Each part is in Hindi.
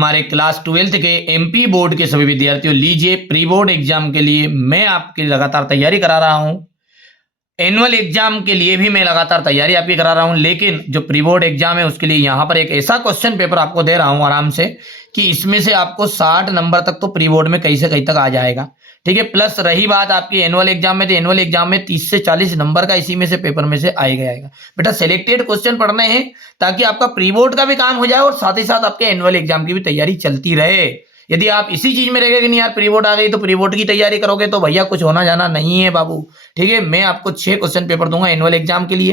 हमारे क्लास 12th के एमपी बोर्ड के सभी विद्यार्थियों, लीजिए प्री बोर्ड एग्जाम के लिए मैं आपकी लगातार तैयारी करा रहा हूं। एनुअल एग्जाम के लिए भी मैं लगातार तैयारी आपकी करा रहा हूं, लेकिन जो प्री बोर्ड एग्जाम है उसके लिए यहां पर एक ऐसा क्वेश्चन पेपर आपको दे रहा हूं आराम से कि इसमें से आपको 60 नंबर तक तो प्री बोर्ड में कहीं से कहीं तक आ जाएगा। ठीक है, प्लस रही बात आपकी एनुअल एग्जाम में, तो एनुअल एग्जाम में 30 से 40 नंबर का इसी में से पेपर में से आएगा। बेटा सिलेक्टेड क्वेश्चन पढ़ने हैं ताकि आपका प्री बोर्ड का भी काम हो जाए और साथ ही साथ आपके एनुअल एग्जाम की भी तैयारी चलती रहे। यदि आप इसी चीज में रहेंगे कि नहीं यार प्री बोर्ड आ गई तो प्री बोर्ड की तैयारी करोगे तो भैया कुछ होना जाना नहीं है बाबू। ठीक है, मैं आपको 6 क्वेश्चन पेपर दूंगा एनुअल एग्जाम के लिए,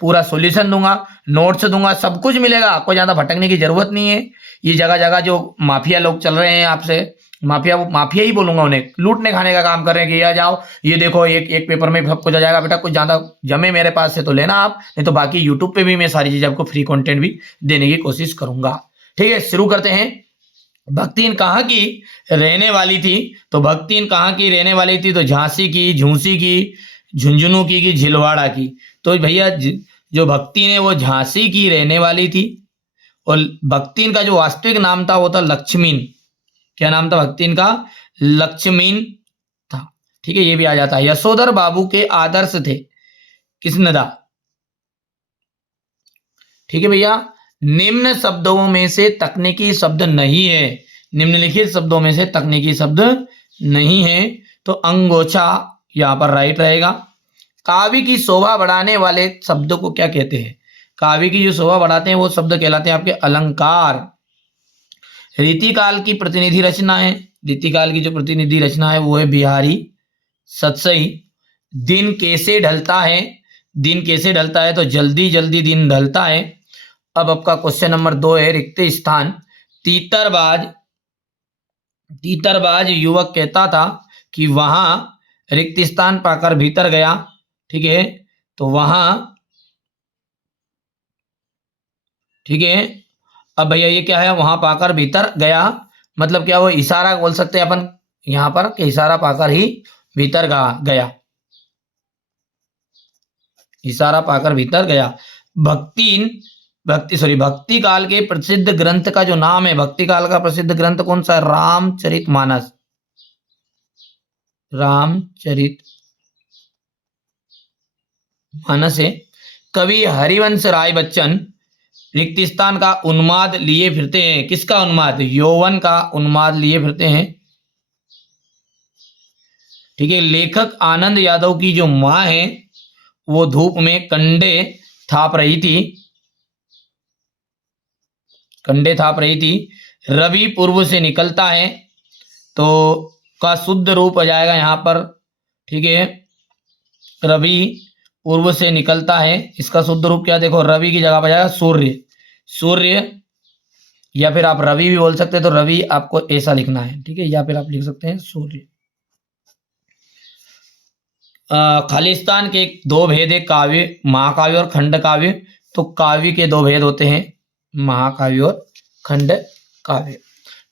पूरा सॉल्यूशन दूंगा, नोट्स दूंगा, सब कुछ मिलेगा, आपको ज्यादा भटकने की जरूरत नहीं है। ये जगह जगह जो माफिया लोग चल रहे हैं आपसे, माफिया ही बोलूंगा, उन्हें लूटने खाने का काम कर रहे हैं कि आ जाओ ये देखो एक पेपर में सब कुछ आ जाएगा। बेटा कुछ ज्यादा जमे मेरे पास से तो लेना आप, नहीं तो बाकी यूट्यूब पे भी मैं सारी चीजें आपको फ्री कंटेंट भी देने की कोशिश करूंगा। ठीक है, शुरू करते हैं। भक्तिन कहाँ की रहने वाली थी? तो भक्तिन कहाँ की रहने वाली थी? तो झांसी की, झूंसी की, झुंझुनू की, झिलवाड़ा की? तो भैया जो भक्तिन है वो झांसी की रहने वाली थी और भक्तिन का जो वास्तविक नाम था वो था लक्ष्मीन। क्या नाम था भक्तिन का? लक्ष्मीन था। ठीक है, ये भी आ जाता है। यशोधर बाबू के आदर्श थे कृष्णदा। ठीक है भैया, निम्न शब्दों में से तकनीकी शब्द नहीं है, निम्नलिखित शब्दों में से तकनीकी शब्द नहीं है, तो अंगोछा यहां पर राइट रहेगा। काव्य की शोभा बढ़ाने वाले शब्दों को क्या कहते हैं? काव्य की जो शोभा बढ़ाते हैं वो शब्द कहलाते हैं आपके अलंकार। रीतिकाल की प्रतिनिधि रचना है, रीतिकाल की जो प्रतिनिधि रचना है वो है बिहारी सतसई। दिन कैसे ढलता है? दिन कैसे ढलता है? तो जल्दी जल्दी दिन ढलता है। अब आपका क्वेश्चन नंबर 2 है रिक्त स्थान। तीतरबाज युवक कहता था कि वहां रिक्त स्थान पाकर भीतर गया। ठीक है, तो वहां, ठीक है, अब भैया ये क्या है? वहां पाकर भीतर गया मतलब क्या? वो इशारा बोल सकते हैं अपन यहां पर कि इशारा पाकर ही भीतर गया, इशारा पाकर भीतर गया। भक्ति काल के प्रसिद्ध ग्रंथ का जो नाम है, भक्ति काल का प्रसिद्ध ग्रंथ कौन सा है? रामचरितमानस। रामचरितमानस है। कवि हरिवंश राय बच्चन रिक्त स्थान का उन्माद लिए फिरते हैं। किसका उन्माद? यौवन का उन्माद लिए फिरते हैं। ठीक है, लेखक आनंद यादव की जो मां है वो धूप में कंडे थाप रही थी। रवि पूर्व से निकलता है तो का शुद्ध रूप आ जाएगा यहां पर। ठीक है, रवि पूर्व से निकलता है, इसका शुद्ध रूप क्या? देखो रवि की जगह पर जाएगा सूर्य, या फिर आप रवि भी बोल सकते हैं, तो रवि आपको ऐसा लिखना है। ठीक है, या फिर आप लिख सकते हैं सूर्य। खालिस्तान के 2 भेद है, काव्य, महाकाव्य और खंड काव्य। तो काव्य के 2 भेद होते हैं, महाकाव्य और खंड काव्य।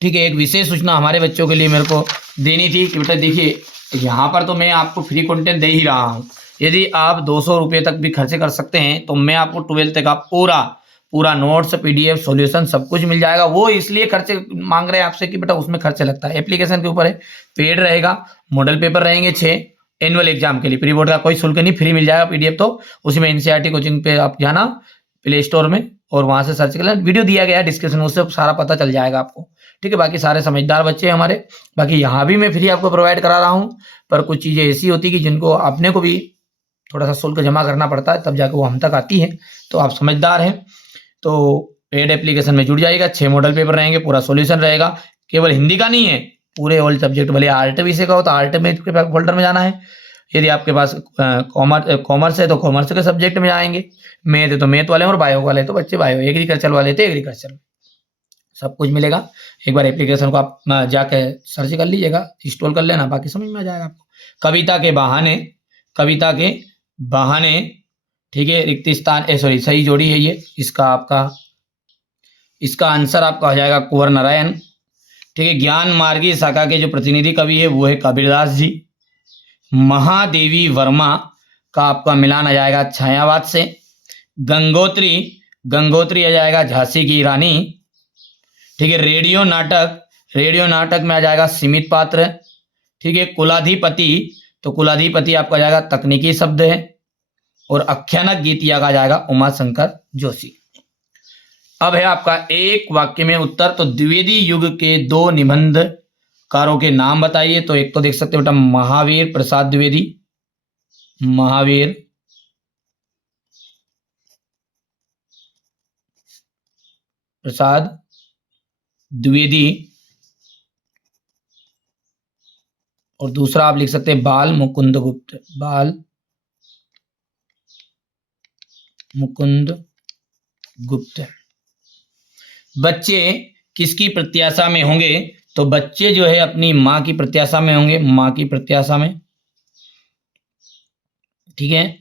ठीक है, एक विशेष सूचना हमारे बच्चों के लिए मेरे को देनी थी कि बेटा देखिए यहाँ पर तो मैं आपको फ्री कंटेंट दे ही रहा हूँ, यदि आप 200 रुपये तक भी खर्चे कर सकते हैं तो मैं आपको 12th का पूरा नोट्स, PDF, सॉल्यूशन सब कुछ मिल जाएगा। वो इसलिए खर्चे मांग रहे हैं आपसे कि बेटा उसमें खर्चा लगता है, एप्लीकेशन के ऊपर है, पेड रहेगा, मॉडल पेपर रहेंगे 6 एनुअल एग्जाम के लिए। प्री बोर्ड का कोई शुल्क नहीं, फ्री मिल जाएगा PDF। तो उसी में NCERT कोचिंग पे आप जाना प्ले स्टोर में और वहां से सर्च कर लेना, वीडियो दिया गया है डिस्क्रिप्शन में, उससे सारा पता चल जाएगा आपको। ठीक है, बाकी सारे समझदार बच्चे हैं हमारे। बाकी यहाँ भी मैं फ्री आपको प्रोवाइड करा रहा हूँ, पर कुछ चीज़ें ऐसी होती कि जिनको अपने को भी थोड़ा सा शुल्क जमा करना पड़ता है, तब जाकर वो हम तक आती है। तो आप समझदार हैं तो पेड एप्लीकेशन में जुड़ जाएगा। 6 मॉडल पेपर रहेंगे, पूरा सॉल्यूशन रहेगा, केवल हिंदी का नहीं है, पूरे ऑल सब्जेक्ट। भले आर्ट विषय का हो तो आर्ट में फोल्डर में जाना है, यदि आपके पास कॉमर्स है तो कॉमर्स के सब्जेक्ट में आएंगे, मैथ है तो मैथ वाले, और बायो वाले तो बच्चे बायो, एग्रीकल्चर वाले तो एग्रीकल्चर, सब कुछ मिलेगा। एक बार एप्लीकेशन को आप जाके सर्च कर लीजिएगा, इंस्टॉल कर लेना, बाकी समझ में आ जाएगा आपको। कविता के बहाने, ठीक है, रिक्त स्थान सही जोड़ी है ये, इसका आंसर आपका हो जाएगा कुंवर नारायण। ठीक है, ज्ञान मार्गी शाखा के जो प्रतिनिधि कवि है वो है कबीरदास जी। महादेवी वर्मा का आपका मिलान आ जाएगा छायावाद से। गंगोत्री आ जाएगा झांसी की रानी। ठीक है। रेडियो नाटक में आ जाएगा सीमित पात्र। ठीक है। कुलाधिपति, तो कुलाधिपति आपका आ जाएगा तकनीकी शब्द है। और आख्यानक गीतिया का जाएगा उमाशंकर जोशी। अब है आपका एक वाक्य में उत्तर। तो द्विवेदी युग के 2 निबंधकारों के नाम बताइए। तो एक तो देख सकते हो बेटा महावीर प्रसाद द्विवेदी, महावीर प्रसाद द्विवेदी, और दूसरा आप लिख सकते हैं बाल मुकुंद गुप्त, बाल मुकुंद गुप्त। बच्चे किसकी प्रत्याशा में होंगे? तो बच्चे जो है अपनी मां की प्रत्याशा में होंगे, मां की प्रत्याशा में। ठीक है।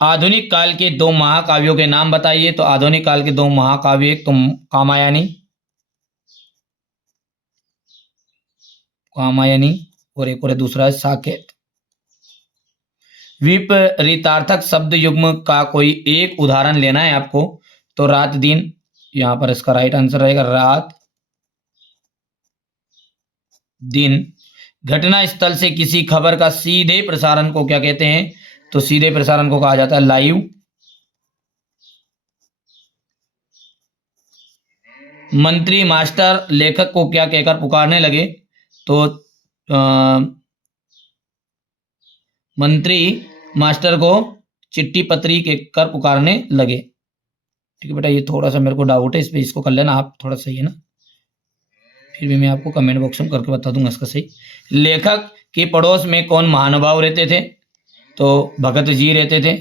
आधुनिक काल के 2 महाकाव्यों के नाम बताइए। तो आधुनिक काल के 2 महाकाव्य, एक तो कामायनी और एक और दूसरा है साकेत। विपरीतार्थक शब्द युग्म का कोई एक उदाहरण लेना है आपको। तो रात दिन, यहां पर इसका राइट आंसर रहेगा रात दिन। घटना स्थल से किसी खबर का सीधे प्रसारण को क्या कहते हैं? तो सीधे प्रसारण को कहा जाता है लाइव। मंत्री मास्टर लेखक को क्या कहकर पुकारने लगे? तो मंत्री मास्टर को चिट्ठी पत्री कहकर पुकारने लगे। ठीक है बेटा, ये थोड़ा सा मेरे को डाउट है इस पे, इसको कर लेना आप, थोड़ा सही है ना, फिर भी मैं आपको कमेंट बॉक्स में करके बता दूंगा इसका सही। लेखक के पड़ोस में कौन महानुभाव रहते थे? तो भगत जी रहते थे।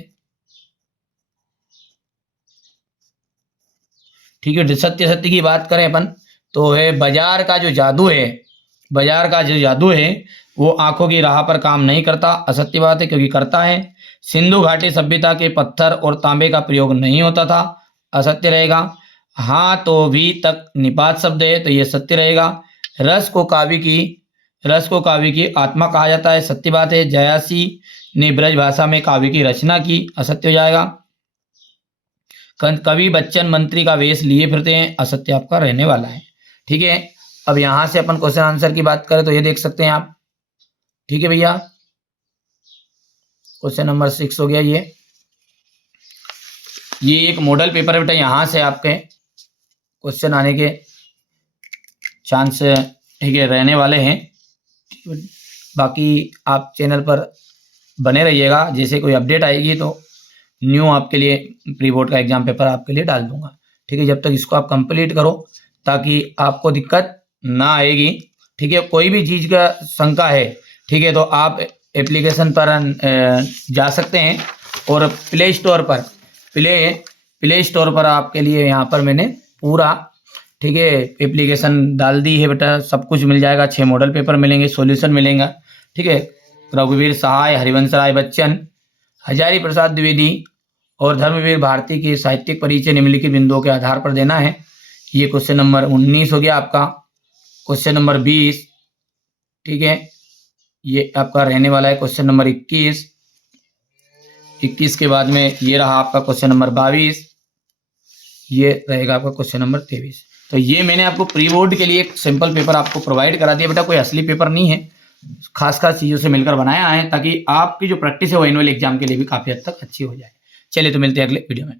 ठीक है। सत्य की बात करें अपन तो है बाजार का जो जादू है वो आंखों की राह पर काम नहीं करता। असत्य बात है, क्योंकि करता है। सिंधु घाटी सभ्यता के पत्थर और तांबे का प्रयोग नहीं होता था। असत्य रहेगा। हाँ तो भी तक निपात शब्द है, तो ये सत्य रहेगा। रस को काव्य की आत्मा कहा जाता है। सत्य बात है। जयासी ने ब्रज भाषा में काव्य की रचना की। असत्य हो जाएगा। कवि बच्चन मंत्री का वेश लिए फिरते हैं। असत्य आपका रहने वाला है। ठीक है। अब यहां से अपन क्वेश्चन आंसर की बात करें तो ये देख सकते हैं आप। ठीक है भैया, क्वेश्चन नंबर 6 हो गया ये एक मॉडल पेपर है बेटा। यहां से आपके क्वेश्चन आने के चांस ठीक है रहने वाले हैं। बाकी आप चैनल पर बने रहिएगा, जैसे कोई अपडेट आएगी तो न्यू आपके लिए प्री बोर्ड का एग्जाम पेपर आपके लिए डाल दूंगा। ठीक है। जब तक इसको आप कंप्लीट करो ताकि आपको दिक्कत ना आएगी। ठीक है। कोई भी चीज़ का शंका है, ठीक है, तो आप एप्लीकेशन पर जा सकते हैं और प्ले स्टोर पर आपके लिए यहाँ पर मैंने पूरा ठीक है एप्लीकेशन डाल दी है बेटा। सब कुछ मिल जाएगा। 6 मॉडल पेपर मिलेंगे, सॉल्यूशन मिलेगा। ठीक है। रघुवीर सहाय, हरिवंश राय बच्चन, हजारी प्रसाद द्विवेदी और धर्मवीर भारती की साहित्यिक परिचय निम्नलिखित बिंदुओं के आधार पर देना है। ये क्वेश्चन नंबर 19 हो गया आपका। क्वेश्चन नंबर 20 ठीक है, ये आपका रहने वाला है क्वेश्चन नंबर 21 के बाद में ये रहा आपका क्वेश्चन नंबर 22, ये रहेगा आपका क्वेश्चन नंबर 23। तो ये मैंने आपको प्री बोर्ड के लिए एक सिंपल पेपर आपको प्रोवाइड करा दिया बेटा। कोई असली पेपर नहीं है, खास चीज़ों से मिलकर बनाया है ताकि आपकी जो प्रैक्टिस है वो एनुअल एग्जाम के लिए भी काफ़ी हद तक अच्छी हो जाए। चलिए तो मिलते हैं अगले वीडियो में।